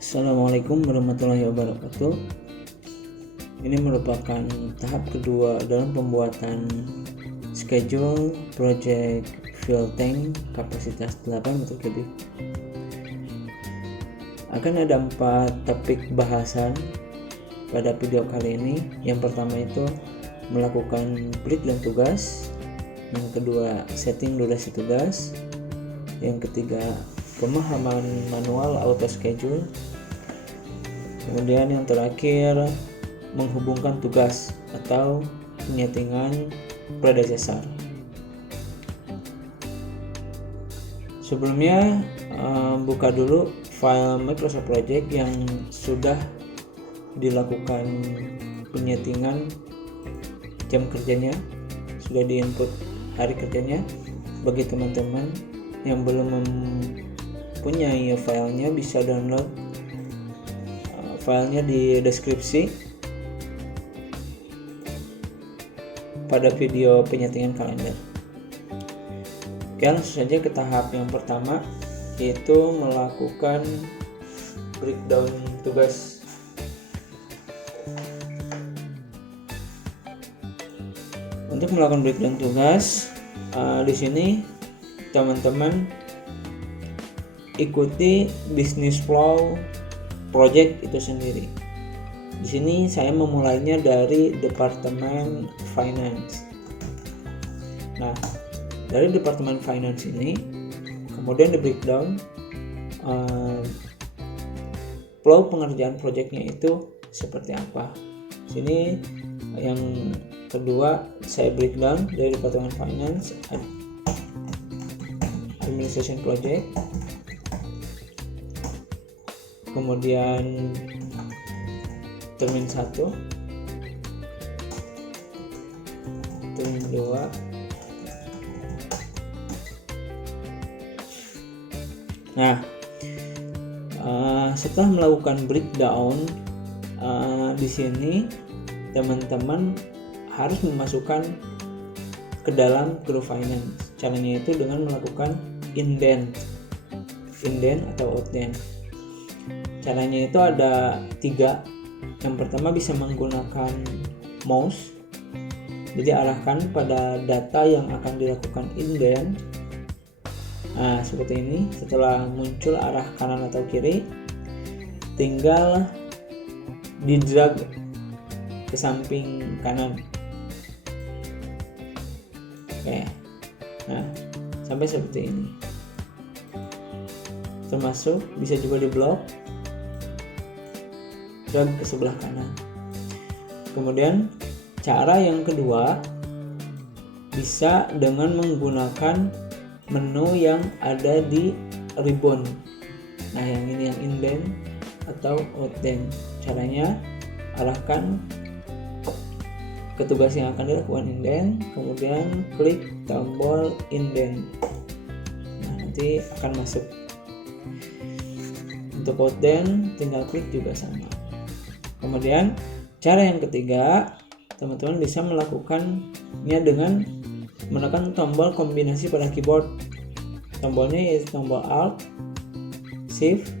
Assalamualaikum warahmatullahi wabarakatuh. Ini merupakan tahap kedua dalam pembuatan schedule project fuel tank kapasitas 8 meter kubik. Akan ada 4 topik bahasan pada video kali ini. Yang pertama itu melakukan breakdown tugas, yang kedua setting durasi tugas, yang ketiga pemahaman manual auto schedule, kemudian yang terakhir menghubungkan tugas atau penyetingan predecessor. Sebelumnya buka dulu file Microsoft Project yang sudah dilakukan penyetingan jam kerjanya, sudah diinput hari kerjanya. Bagi teman-teman yang belum mempunyai filenya, bisa download filenya di deskripsi pada video penyetingan kalender. Oke, langsung saja ke tahap yang pertama, yaitu melakukan breakdown tugas. Untuk melakukan breakdown tugas, di sini teman-teman ikuti business flow project itu sendiri. Di sini saya memulainya dari departemen finance. Nah, dari departemen finance ini kemudian di breakdown flow pengerjaan projectnya itu seperti apa. Di sini yang kedua saya breakdown dari departemen finance administration project, kemudian termin 1, termin 2, nah setelah melakukan breakdown di sini teman-teman harus memasukkan ke dalam group finance. Caranya itu dengan melakukan indent atau outdent. Caranya itu ada 3. Yang pertama bisa menggunakan mouse, jadi arahkan pada data yang akan dilakukan indent. Nah, seperti ini. Setelah muncul arah kanan atau kiri, tinggal di drag ke samping kanan. Oke, nah sampai seperti ini. Termasuk bisa juga di blok, drag ke sebelah kanan. Kemudian cara yang kedua bisa dengan menggunakan menu yang ada di ribbon. Nah, yang ini yang indent atau outdent. Caranya arahkan ke tugas yang akan dilakukan indent, kemudian klik tombol indent. Nah, nanti akan masuk. Untuk outdent tinggal klik juga sama. Kemudian cara yang ketiga, teman-teman bisa melakukannya dengan menekan tombol kombinasi pada keyboard. Tombolnya yaitu tombol Alt, Shift,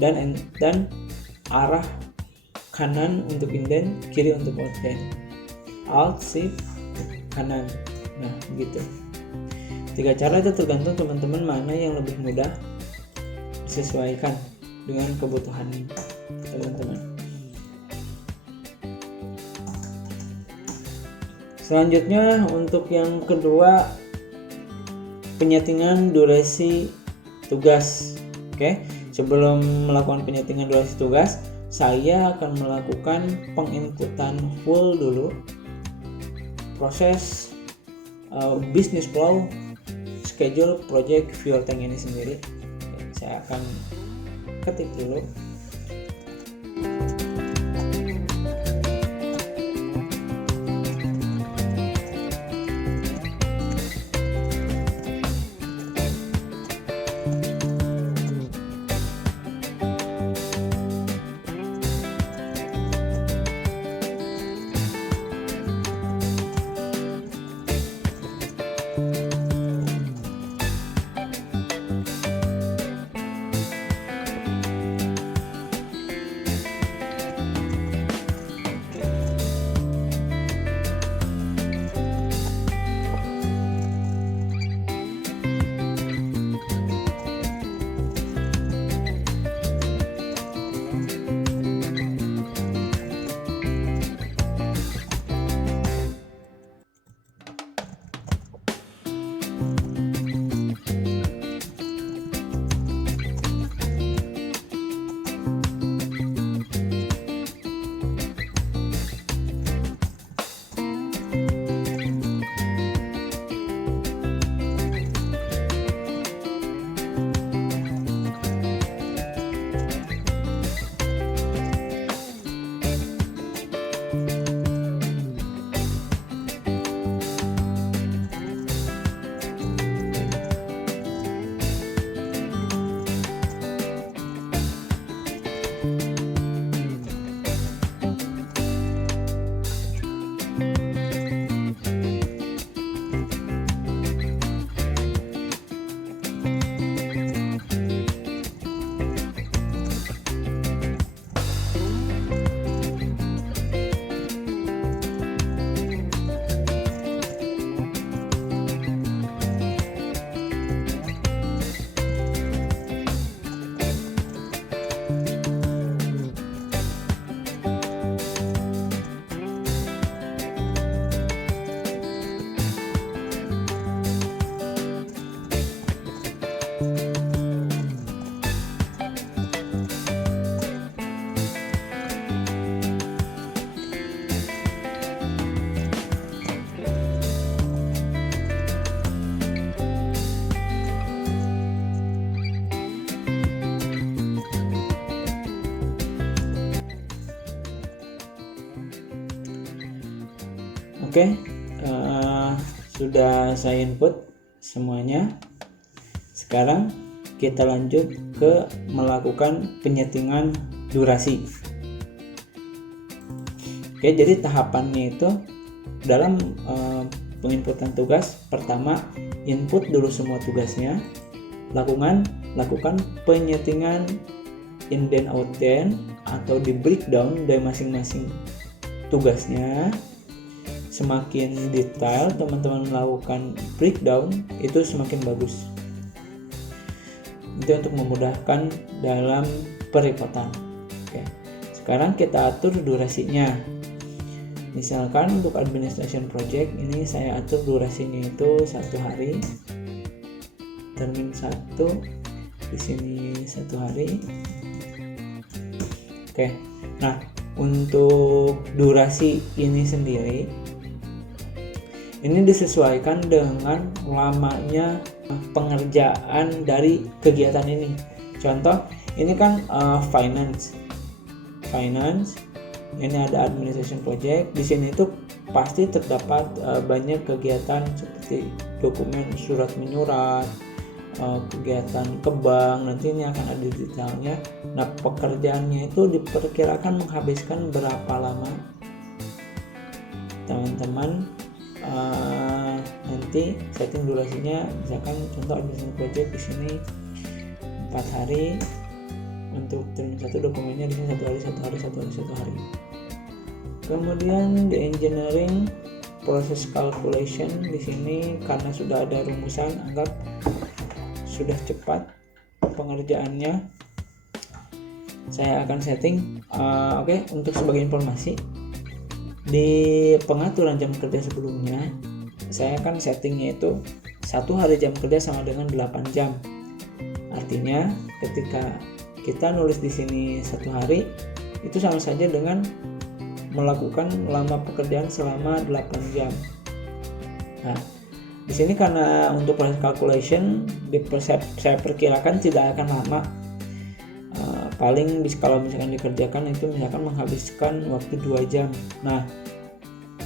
dan arah kanan untuk indent, kiri untuk outdent. Alt, Shift, kanan. Nah, begitu. 3 cara itu tergantung teman-teman mana yang lebih mudah, disesuaikan dengan kebutuhan teman-teman. Selanjutnya untuk yang kedua, penyetingan durasi tugas. Oke, sebelum melakukan penyetingan durasi tugas, saya akan melakukan penginputan full dulu proses business flow schedule project fuel tank ini sendiri. Oke, saya akan ketik dulu. Oke, sudah saya input semuanya. Sekarang kita lanjut ke melakukan penyetingan durasi. Oke, jadi tahapannya itu dalam penginputan tugas, pertama input dulu semua tugasnya, lakukan penyetingan inden outen atau di breakdown dari masing-masing tugasnya. Semakin detail teman-teman melakukan breakdown, itu semakin bagus. Itu untuk memudahkan dalam pereportan. Oke. Sekarang kita atur durasinya. Misalkan untuk administration project ini saya atur durasinya itu 1 hari. Termin 1 di sini 1 hari. Oke. Nah, untuk durasi ini sendiri ini disesuaikan dengan lamanya pengerjaan dari kegiatan ini. Contoh, ini kan finance. Ini ada administration project. Di sini itu pasti terdapat banyak kegiatan seperti dokumen surat menyurat, kegiatan ke bank. Nanti ini akan ada detailnya. Nah, pekerjaannya itu diperkirakan menghabiskan berapa lama, teman-teman. Nanti setting durasinya, misalkan contoh administration project di sini 4 hari, untuk termin 1 dokumennya di sini 1 hari. Kemudian di engineering proses calculation di sini karena sudah ada rumusan, anggap sudah cepat pengerjaannya. Saya akan setting. Oke, untuk sebagai informasi, di pengaturan jam kerja sebelumnya saya akan settingnya itu 1 hari jam kerja sama dengan 8 jam. Artinya ketika kita nulis di sini 1 hari, itu sama saja dengan melakukan lama pekerjaan selama 8 jam. Nah, di sini karena untuk proses calculation saya perkirakan tidak akan lama. Paling kalau misalkan dikerjakan itu misalkan menghabiskan waktu 2 jam. Nah,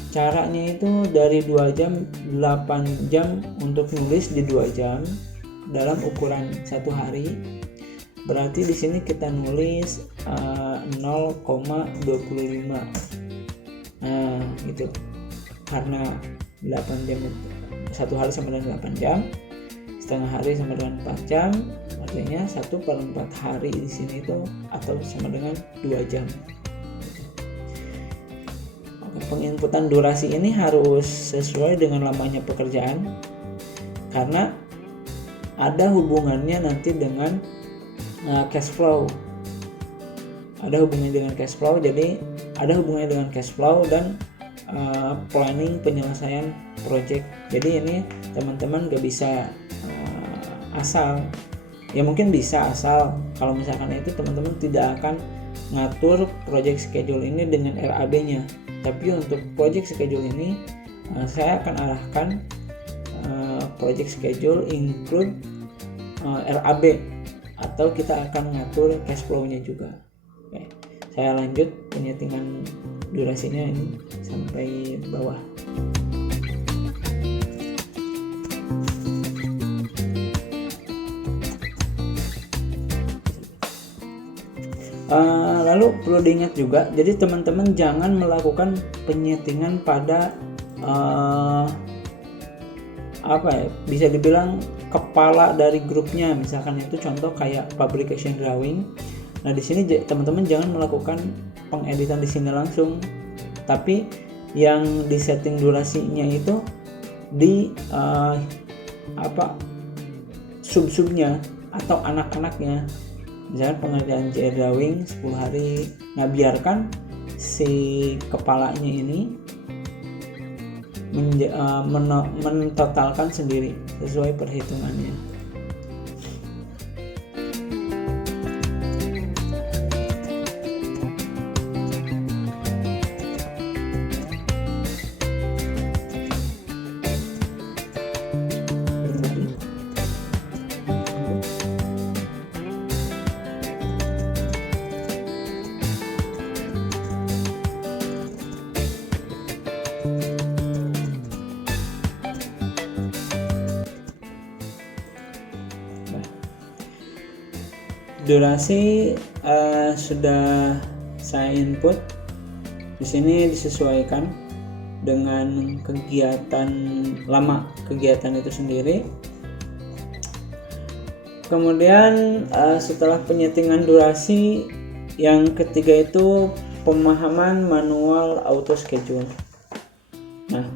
caranya itu dari 2 jam 8 jam untuk nulis di 2 jam dalam ukuran 1 hari. Berarti di sini kita nulis 0,25. Nah, gitu. Karena 8 jam 1 hari sama dengan 8 jam, setengah hari sama dengan 4 jam, artinya 1/4 hari di sini itu atau sama dengan 2 jam. Oke, penginputan durasi ini harus sesuai dengan lamanya pekerjaan karena ada hubungannya nanti dengan cash flow. Jadi ada hubungannya dengan cash flow dan planning penyelesaian project. Jadi ini teman-teman gak bisa asal, ya mungkin bisa asal kalau misalkan itu teman-teman tidak akan ngatur project schedule ini dengan RAB-nya. Tapi untuk project schedule ini saya akan arahkan project schedule include RAB, atau kita akan ngatur cash flow-nya juga. Oke, saya lanjut penyetingan durasinya ini sampai bawah. Lalu perlu diingat juga, jadi teman-teman jangan melakukan penyetingan pada bisa dibilang kepala dari grupnya. Misalkan itu contoh kayak publication drawing. Nah, di sini teman-teman jangan melakukan pengeditan di sini langsung, tapi yang disetting durasinya itu di sub-subnya atau anak-anaknya. Misalkan pengerjaan JR drawing 10 hari. Nah, biarkan si kepalanya ini mentotalkan sendiri sesuai perhitungannya. Durasi sudah saya input. Di sini disesuaikan dengan kegiatan itu sendiri. Kemudian setelah penyetingan durasi, yang ketiga itu pemahaman manual auto schedule. Nah,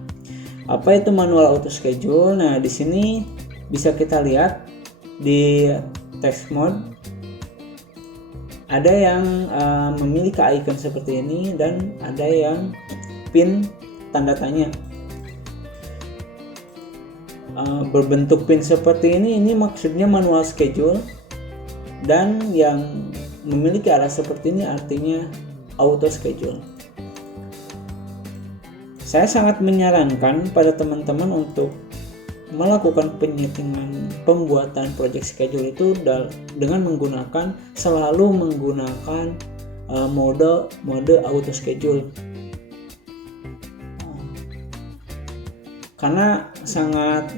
apa itu manual auto schedule? Nah, di sini bisa kita lihat di text mode ada yang memiliki icon seperti ini dan ada yang pin tanda tanya. Berbentuk pin seperti ini maksudnya manual schedule, dan yang memiliki arah seperti ini artinya auto schedule. Saya sangat menyarankan pada teman-teman untuk melakukan penyetingan pembuatan project schedule itu dengan selalu menggunakan mode auto schedule, karena sangat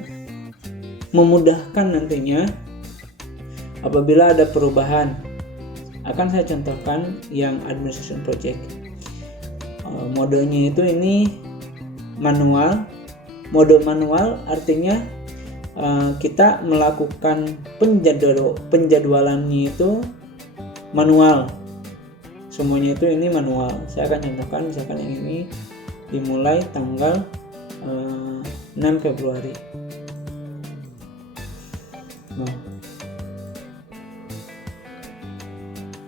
memudahkan nantinya apabila ada perubahan. Akan saya contohkan yang administration project. Modenya itu ini manual. Mode manual artinya kita melakukan penjadwalannya itu manual. Semuanya itu ini manual. Saya akan contohkan, misalkan yang ini dimulai tanggal 6 Februari.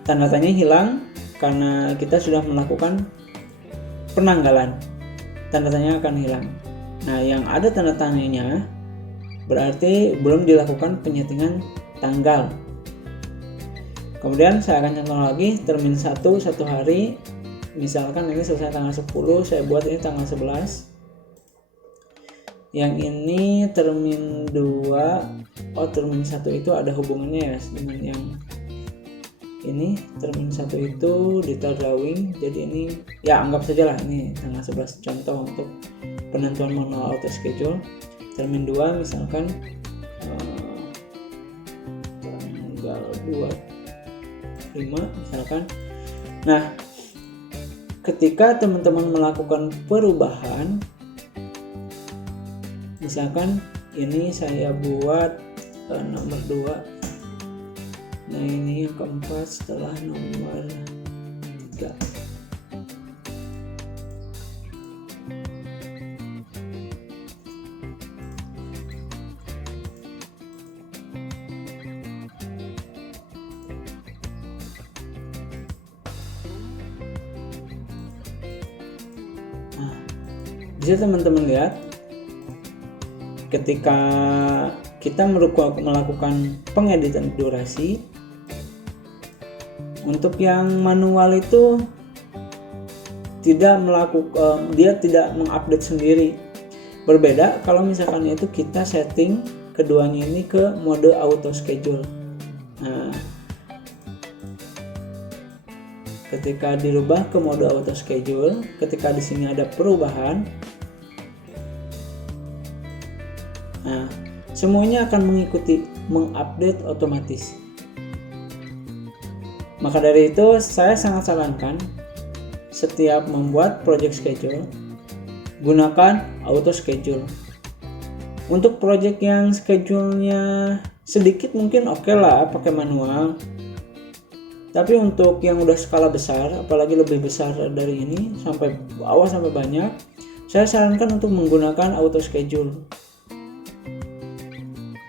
Tanda tanya hilang karena kita sudah melakukan penanggalan. Tanda tanya akan hilang. Nah, yang ada tanda tanyanya berarti belum dilakukan penyetingan tanggal. Kemudian saya akan contoh lagi, termin 1 hari. Misalkan ini selesai tanggal 10, saya buat ini tanggal 11. Yang ini termin 2. Termin 1 itu ada hubungannya ya dengan yang ini. Termin 1 itu detail drawing. Jadi ini ya anggap saja lah ini tanggal 11, contoh untuk penentuan manual auto schedule. Termin 2 misalkan tanggal 25 misalkan. Nah, ketika teman-teman melakukan perubahan, misalkan ini saya buat nomor 2. Nah, ini yang keempat setelah nomor 3. Bisa teman-teman lihat ketika kita melakukan pengeditan durasi, untuk yang manual itu dia tidak mengupdate sendiri. Berbeda kalau misalkan itu kita setting keduanya ini ke mode auto schedule. Nah, ketika dirubah ke mode auto schedule, ketika di sini ada perubahan, nah, semuanya akan mengupdate otomatis. Maka dari itu saya sangat sarankan setiap membuat project schedule, gunakan auto schedule. Untuk project yang schedule-nya sedikit mungkin oke lah pakai manual. Tapi untuk yang udah skala besar, apalagi lebih besar dari ini sampai bawah sampai banyak, saya sarankan untuk menggunakan auto schedule.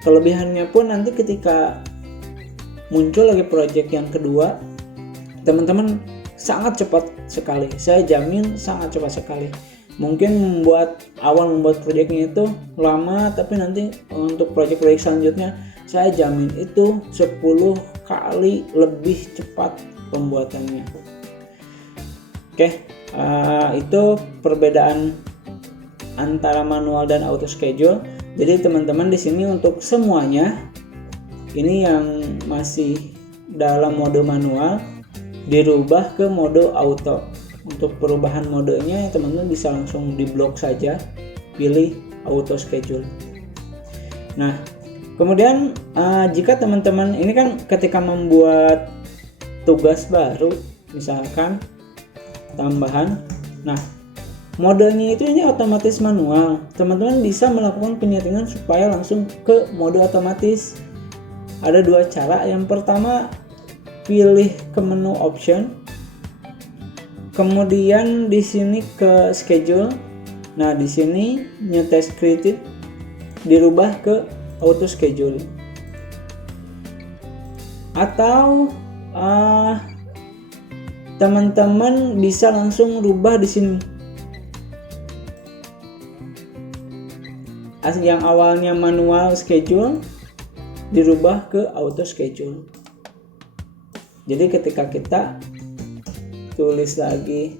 Kelebihannya pun nanti ketika muncul lagi project yang kedua, teman-teman sangat cepat sekali. Saya jamin sangat cepat sekali. Mungkin membuat projectnya itu lama, tapi nanti untuk project-project selanjutnya saya jamin itu 10 kali lebih cepat pembuatannya. Oke, itu perbedaan antara manual dan auto schedule. Jadi teman-teman di sini untuk semuanya, ini yang masih dalam mode manual dirubah ke mode auto. Untuk perubahan modenya teman-teman bisa langsung diblok saja, pilih auto schedule. Nah, kemudian jika teman-teman ini kan ketika membuat tugas baru, misalkan tambahan. Nah, modenya itu ini otomatis manual. Teman-teman bisa melakukan penyetingan supaya langsung ke mode otomatis. Ada dua cara. Yang pertama, pilih ke menu option, kemudian di sini ke schedule. Nah, di sini new task created dirubah ke auto schedule. Atau teman-teman bisa langsung rubah di sini. Yang awalnya manual schedule dirubah ke auto schedule. Jadi ketika kita tulis lagi,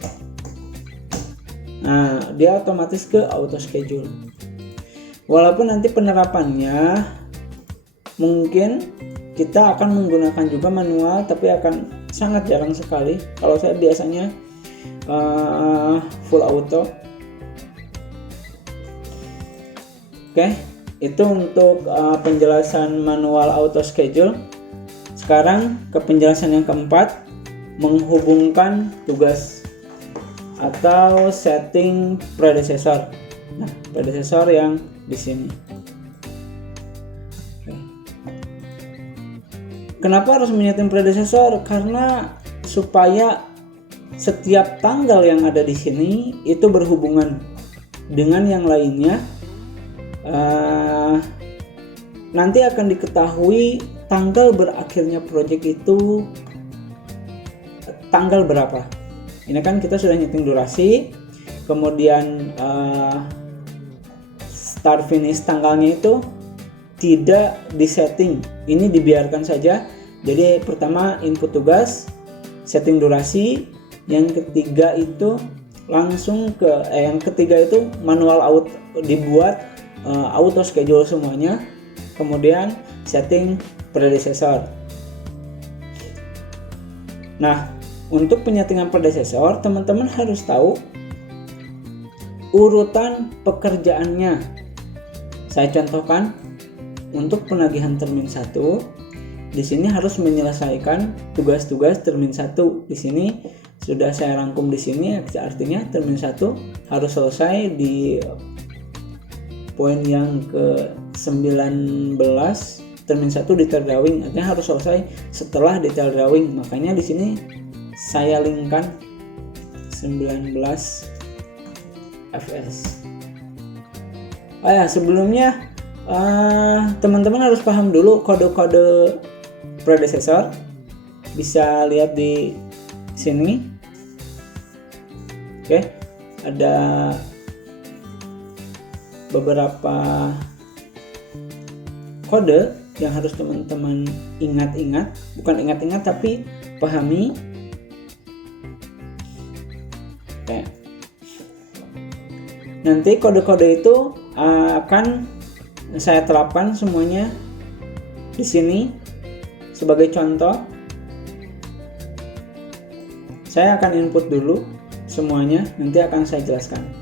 nah dia otomatis ke auto schedule. Walaupun nanti penerapannya mungkin kita akan menggunakan juga manual, tapi akan sangat jarang sekali. Kalau saya biasanya full auto. Oke, itu untuk penjelasan manual auto schedule. Sekarang ke penjelasan yang keempat, menghubungkan tugas atau setting predecessor. Nah, predecessor yang di sini. Oke. Kenapa harus menyeting predecessor? Karena supaya setiap tanggal yang ada di sini itu berhubungan dengan yang lainnya. Nanti akan diketahui tanggal berakhirnya project itu tanggal berapa. Ini kan kita sudah nyeting durasi, kemudian start finish tanggalnya itu tidak disetting, ini dibiarkan saja. Jadi pertama input tugas, setting durasi, yang ketiga itu langsung ke yang ketiga itu manual out, dibuat auto schedule semuanya, kemudian setting predecessor. Nah, untuk penyetingan predecessor, teman-teman harus tahu urutan pekerjaannya. Saya contohkan, untuk penagihan termin 1, di sini harus menyelesaikan tugas-tugas termin 1. Di sini sudah saya rangkum di sini, artinya termin 1 harus selesai di poin yang ke-19, termin 1 detail drawing, artinya harus selesai setelah detail drawing. Makanya di sini saya linkkan 19 FS. Oh ya, sebelumnya teman-teman harus paham dulu kode-kode predecessor. Bisa lihat di sini. Oke, ada beberapa kode yang harus teman-teman ingat-ingat, bukan ingat-ingat tapi pahami. Oke. Nanti kode-kode itu akan saya terapkan semuanya di sini. Sebagai contoh, saya akan input dulu semuanya, nanti akan saya jelaskan.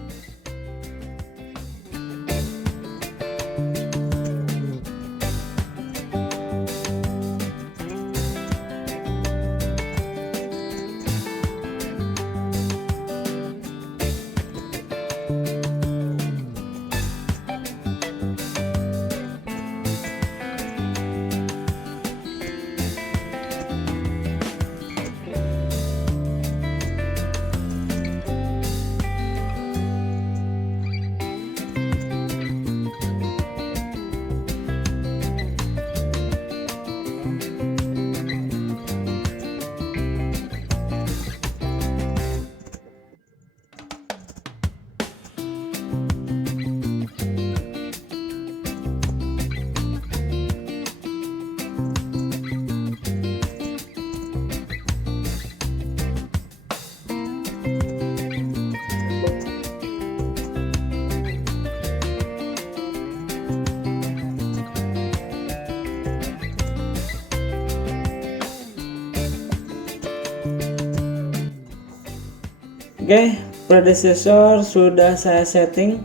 Oke, predecessor sudah saya setting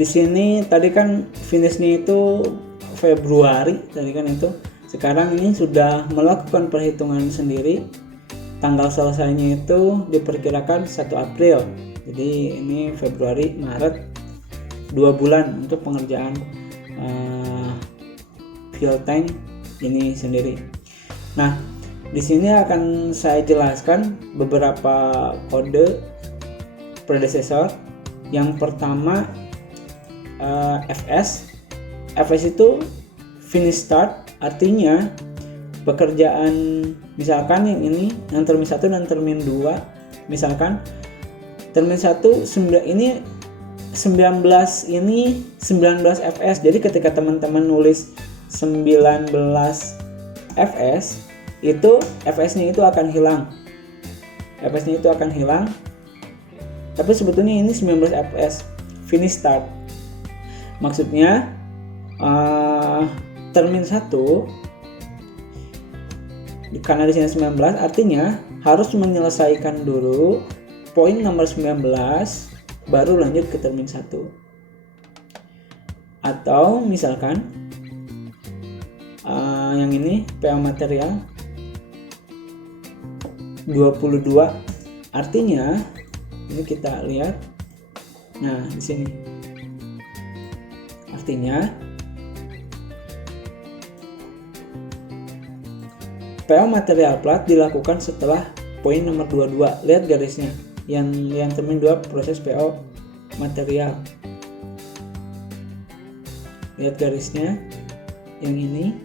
di sini. Tadi kan finishnya itu Februari, tadi kan itu. Sekarang ini sudah melakukan perhitungan sendiri. tanggal selesainya itu diperkirakan 1 April. Jadi ini Februari, Maret, 2 bulan untuk pengerjaan fuel tank ini sendiri. Nah, di sini akan saya jelaskan beberapa kode predecessor. Yang pertama FS. FS itu finish start, artinya pekerjaan misalkan yang ini, yang termin 1 dan termin 2, misalkan termin 1 ini 19 fs. Jadi ketika teman-teman nulis 19 fs, itu fs-nya itu akan hilang. Fs-nya itu akan hilang. Tapi sebetulnya ini 19 fs finish start. Maksudnya termin 1 karena di sini 19, artinya harus menyelesaikan dulu poin nomor 19 baru lanjut ke termin 1. Atau misalkan yang ini PO material 22, artinya ini kita lihat. Nah, di sini artinya PO material plat dilakukan setelah poin nomor 22. Lihat garisnya. Yang termin 2 proses PO material. Lihat garisnya. Yang ini.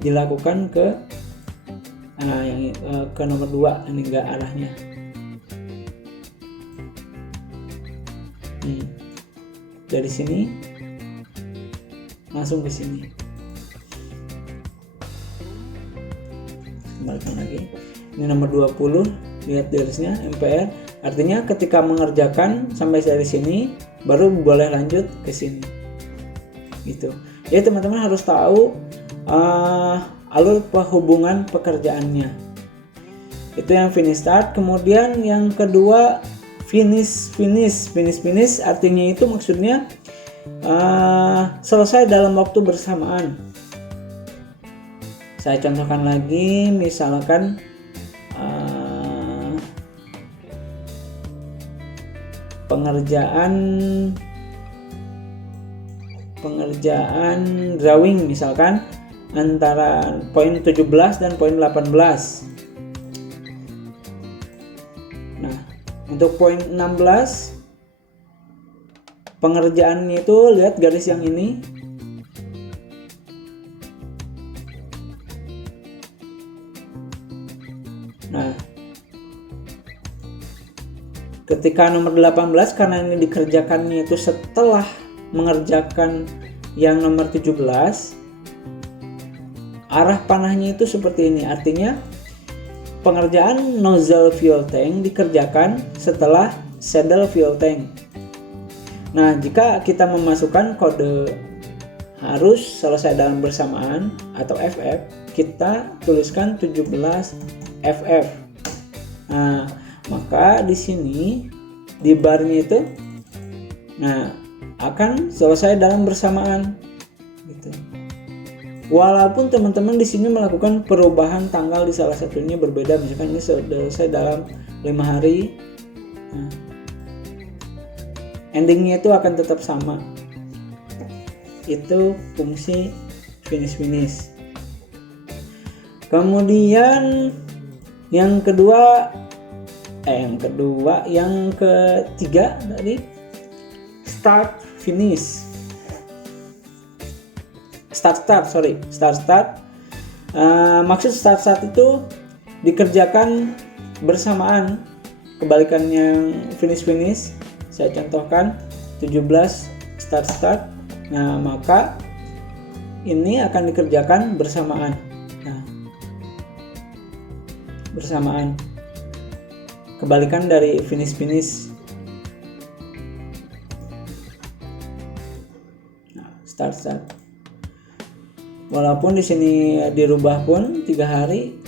Dilakukan ke ke nomor 2, ini enggak arahnya. Dari sini langsung ke sini. Kembalikan lagi. Ini nomor 20, lihat garisnya MPR. Artinya ketika mengerjakan sampai dari sini baru boleh lanjut ke sini. Gitu. Jadi teman-teman harus tahu alur hubungan pekerjaannya. Itu yang finish start. Kemudian yang kedua finish artinya itu maksudnya selesai dalam waktu bersamaan. Saya contohkan lagi, misalkan pengerjaan drawing misalkan antara poin 17 dan poin 18. Nah, untuk poin 16 pengerjaannya itu lihat garis yang ini. Nah, ketika nomor 18 karena ini dikerjakannya itu setelah mengerjakan yang nomor 17, arah panahnya itu seperti ini. Artinya pengerjaan nozzle fuel tank dikerjakan setelah saddle fuel tank. Nah, jika kita memasukkan kode harus selesai dalam bersamaan atau FF, kita tuliskan 17 FF. Nah, maka di sini di barnya itu akan selesai dalam bersamaan gitu. Walaupun teman-teman di sini melakukan perubahan tanggal di salah satunya berbeda, misalkan ini selesai dalam 5 hari. Endingnya itu akan tetap sama. Itu fungsi finish. Kemudian yang ketiga tadi start start. Maksud start itu dikerjakan bersamaan, kebalikannya finish. Saya contohkan 17 start. Nah, maka ini akan dikerjakan bersamaan. Bersamaan. Kebalikan dari finish. Nah, start. Walaupun di sini dirubah pun 3 hari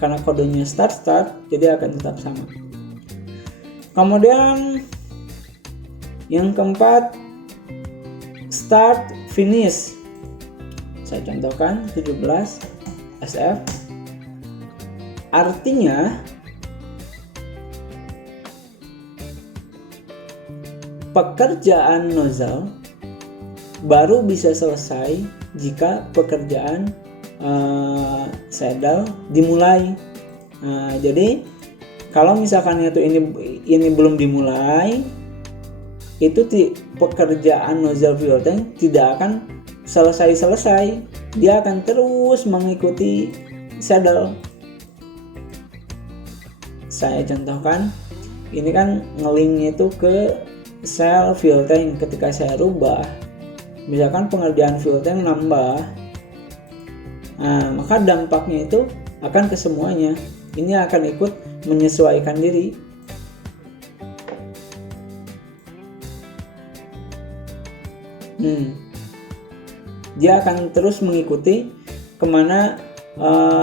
karena kodenya start, jadi akan tetap sama. Kemudian yang keempat start finish. Saya contohkan 17 SF. Artinya pekerjaan nozzle baru bisa selesai jika pekerjaan saddle dimulai. Jadi kalau misalkan itu ini belum dimulai, itu pekerjaan nozzle fuel tank tidak akan selesai. Dia akan terus mengikuti saddle. Saya contohkan, ini kan ngelink itu ke sel fuel tank. Ketika saya rubah, misalkan pengerjaan fuel tank nambah, maka dampaknya itu akan ke semuanya. Ini akan ikut menyesuaikan diri. Dia akan terus mengikuti kemana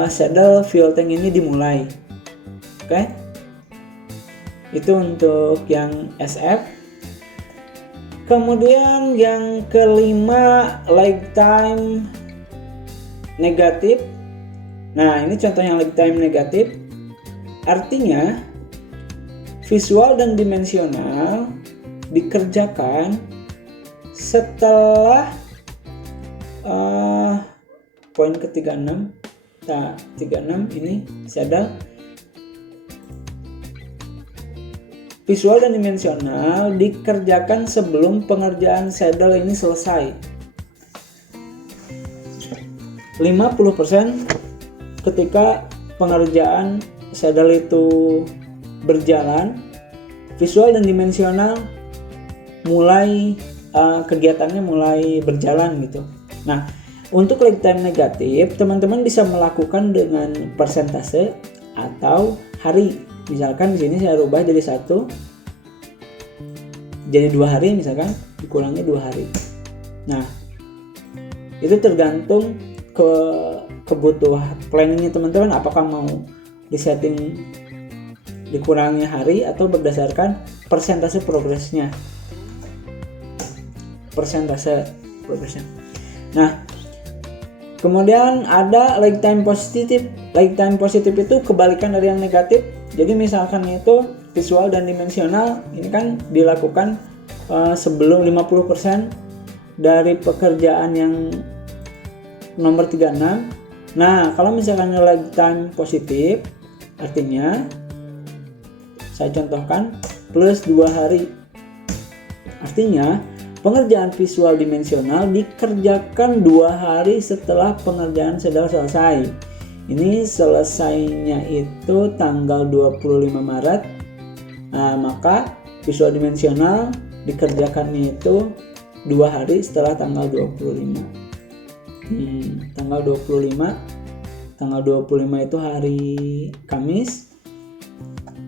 saddle fuel tank ini dimulai. Oke? Itu untuk yang SF. Kemudian yang kelima, lifetime negatif. Nah, ini contoh yang lifetime negatif. Artinya visual dan dimensional dikerjakan setelah poin ke-36. 36 ini saddle. Visual dan dimensional dikerjakan sebelum pengerjaan saddle ini selesai. 50% ketika pengerjaan saddle itu berjalan, visual dan dimensional mulai kegiatannya mulai berjalan gitu. Nah, untuk lifetime negatif, teman-teman bisa melakukan dengan persentase atau hari. Misalkan di sini saya rubah jadi 1, jadi 2 hari, misalkan dikurangi 2 hari. Nah, itu tergantung kebutuhan planningnya teman-teman, apakah mau disetting dikurangi hari atau berdasarkan persentase progresnya. Nah, kemudian ada lifetime positif. Lifetime positif itu kebalikan dari yang negatif. Jadi misalkan itu visual dan dimensional ini kan dilakukan sebelum 50% dari pekerjaan yang nomor 36. Nah, kalau misalkan lifetime positif, artinya saya contohkan plus 2 hari. Artinya pengerjaan visual dimensional dikerjakan 2 hari setelah pengerjaan saddle selesai. Ini selesainya itu tanggal 25 Maret. Nah, maka visual dimensional dikerjakannya itu 2 hari setelah tanggal 25. Tanggal 25 itu hari Kamis.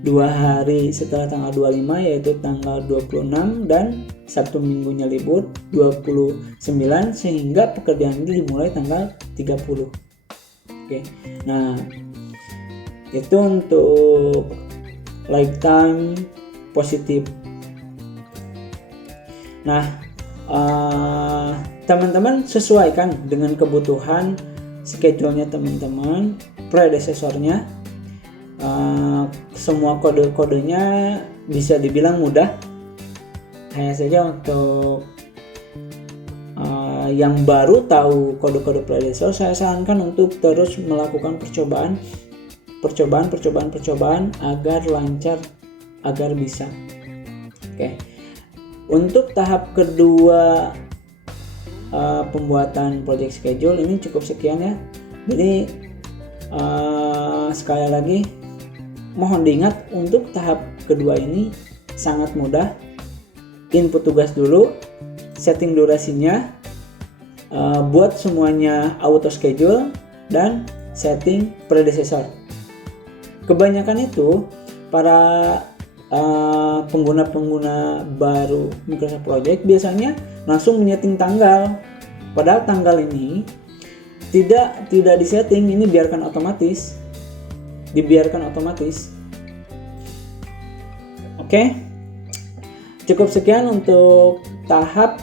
2 hari setelah tanggal 25 yaitu tanggal 26, dan Sabtu Minggunya libur 29, sehingga pekerjaan ini dimulai tanggal 30. Oke. Nah, itu untuk lifetime positif. Nah, teman-teman sesuaikan dengan kebutuhan schedule-nya teman-teman, predecesornya. Semua kode-kodenya bisa dibilang mudah. Hanya saja untuk yang baru tahu kode-kode predecessor, saya sarankan untuk terus melakukan percobaan agar lancar, agar bisa. Oke. Untuk tahap kedua pembuatan project schedule ini cukup sekian ya. Jadi sekali lagi mohon diingat, untuk tahap kedua ini sangat mudah. Input tugas dulu, setting durasinya, buat semuanya auto schedule, dan setting predecessor. Kebanyakan itu para pengguna baru Microsoft Project biasanya langsung menyeting tanggal, padahal tanggal ini tidak disetting, ini dibiarkan otomatis. Oke, cukup sekian untuk tahap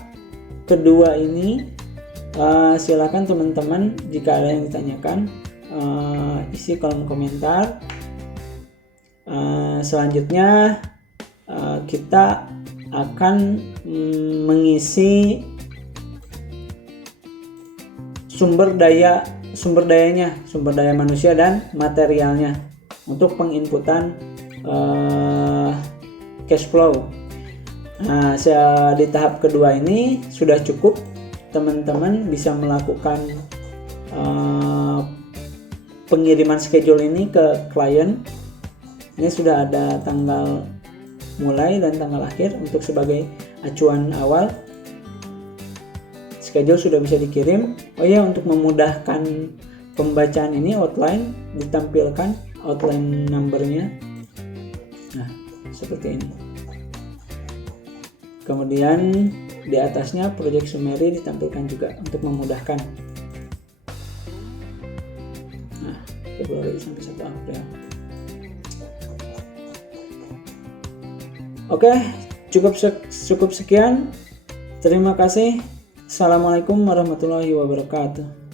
kedua ini. Silakan teman-teman jika ada yang ditanyakan, isi kolom komentar. Selanjutnya kita akan mengisi sumber daya manusia dan materialnya untuk penginputan cash flow. Nah, di tahap kedua ini sudah cukup, teman-teman bisa melakukan pengiriman schedule ini ke klien. Ini sudah ada tanggal mulai dan tanggal akhir untuk sebagai acuan awal. Schedule sudah bisa dikirim. Oh ya, untuk memudahkan pembacaan ini outline ditampilkan outline numbernya. Nah, seperti ini. Kemudian di atasnya project summary ditampilkan juga untuk memudahkan. Nah, Februari sampai 1 April. Oke, cukup sekian. Terima kasih. Assalamualaikum warahmatullahi wabarakatuh.